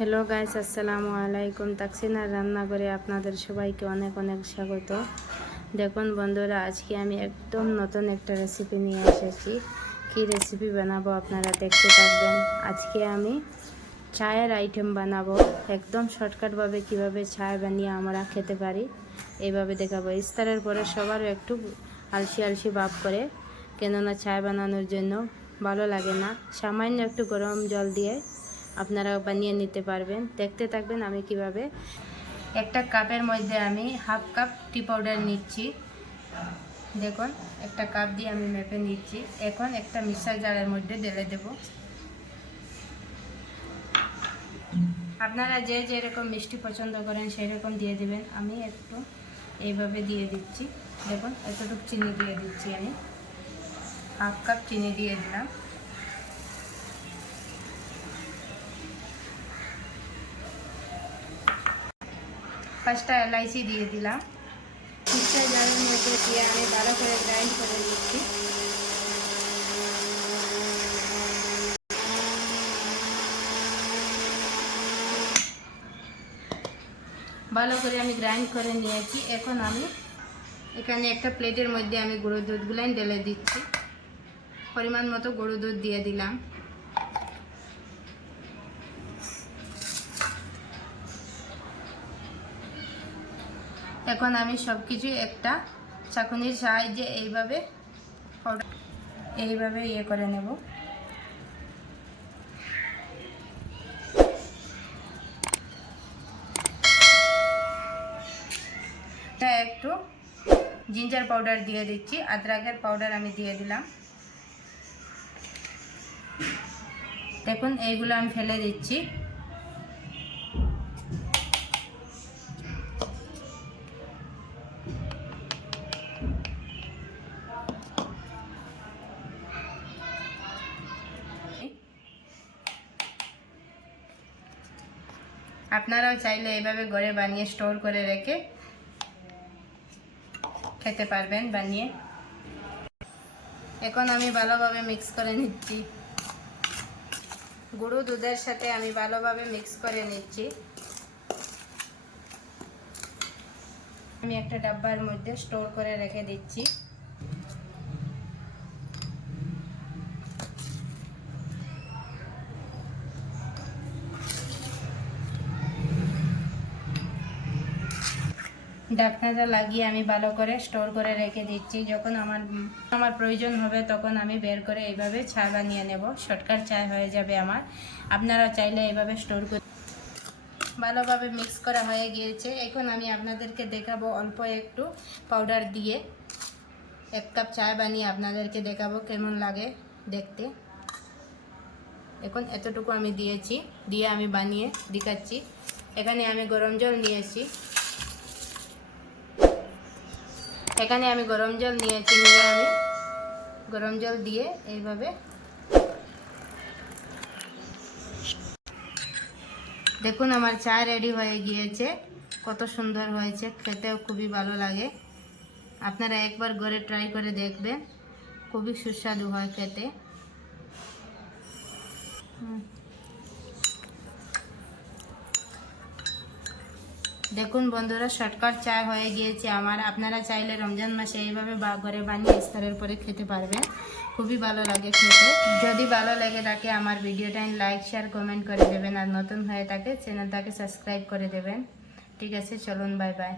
Hello guys, আসসালামু আলাইকুম। তাকসিনার রান্নাঘরে আপনাদের সবাইকে অনেক অনেক স্বাগত। দেখুন বন্ধুরা, আজকে আমি একদম নতুন একটা রেসিপি নিয়ে এসেছি। কি রেসিপি বানাবো আপনারা দেখতে থাকবেন। আজকে আমি চায়ের আইটেম বানাবো, একদম শর্টকাটভাবে কিভাবে চায় বানিয়ে আমরা খেতে পারি এইভাবে দেখাবো। ইফতারের পরে সবারও একটু আলসি আলসি ভাব করে, কেননা চায় বানানোর জন্য ভালো লাগে না। সামান্য একটু গরম জল দিয়ে আপনারা বানিয়ে নিতে পারবেন। দেখতে থাকবেন আমি কিভাবে। একটা কাপের মধ্যে আমি হাফ কাপ টি পাউডার নিচ্ছি। দেখুন, একটা কাপ দিয়ে আমি মেপে নিচ্ছি। এখন একটা মিক্সার জারের মধ্যে ঢেলে দেব। আপনারা যে যেরকম মিষ্টি পছন্দ করেন সেই রকম দিয়ে দিবেন। আমি একটু এইভাবে দিয়ে দিচ্ছি। দেখুন, এতটুকু চিনি দিয়ে দিচ্ছি। আমি হাফ কাপ চিনি দিয়ে দিলাম। পাঁচটা এলাইচি দিয়ে দিলাম। মিক্সার জারের মধ্যে দিয়ে আমি ভালো করে গ্রাইন্ড করে নিচ্ছি। ভালো করে আমি গ্রাইন্ড করে নিয়েছি। এখন আমি এখানে একটা প্লেটের মধ্যে আমি গুঁড়ো দুধগুলো ঢেলে দিচ্ছি। পরিমাণ মতো গুঁড়ো দুধ দিয়ে দিলাম। এখন আমি সব কিছু একটা চাকুনির সাহায্যে এইভাবে ইয়ে করে নেব। একটু জিঞ্জার পাউডার দিয়ে দিচ্ছি, আদরকের পাউডার আমি দিয়ে দিলাম। দেখুন, এইগুলো আমি ফেলে দিচ্ছি। আপনারাও চাইলে এইভাবে ঘরে বানিয়ে স্টোর করে রেখে খেতে পারবেন বানিয়ে। এখন আমি ভালোভাবে মিক্স করে নিচ্ছি। গুঁড়ো দুধের সাথে আমি ভালোভাবে মিক্স করে নিচ্ছি। আমি একটা ডাব্বার মধ্যে স্টোর করে রেখে দিচ্ছি। ঢাকনাটা লাগিয়ে আমি ভালো করে স্টোর করে রেখে দিচ্ছি। যখন আমার প্রয়োজন হবে তখন আমি বের করে এইভাবে চা বানিয়ে নেব। শর্টকাট চা হয়ে যাবে আমার। আপনারা চাইলে এইভাবে স্টোর করে। ভালোভাবে মিক্স করা হয়ে গিয়েছে। এখন আমি আপনাদেরকে দেখাবো অল্প একটু পাউডার দিয়ে এক কাপ চা বানিয়ে আপনাদেরকে দেখাবো কেমন লাগে দেখতে। এখন এতটুকু আমি দিয়েছি, দিয়ে আমি বানিয়ে দেখাচ্ছি। এখানে আমি গরম জল নিয়েছি। নিয়ে আমি গরম জল দিয়ে এইভাবে দেখুন আমার চা রেডি হয়ে গিয়েছে। কত সুন্দর হয়েছে, খেতেও খুবই ভালো লাগে। আপনারা একবার ঘরে ট্রাই করে দেখবেন, খুবই সুস্বাদু হয় খেতে। দেখুন বন্ধুরা, শর্টকাট চা হয়ে গিয়েছে আমার। আপনারা চাইলে রমজান মাসে এইভাবে ঘরে বানিয়ে ইফতারের পরে খেতে পারবেন। খুবই ভালো লাগে খেতে। যদি ভালো লেগে থাকে আমার ভিডিওটা লাইক শেয়ার কমেন্ট করে দেবেন, আর নতুন হয়ে থাকে চ্যানেলটাকে সাবস্ক্রাইব করে দেবেন। ঠিক আছে, চলুন, বাই বাই।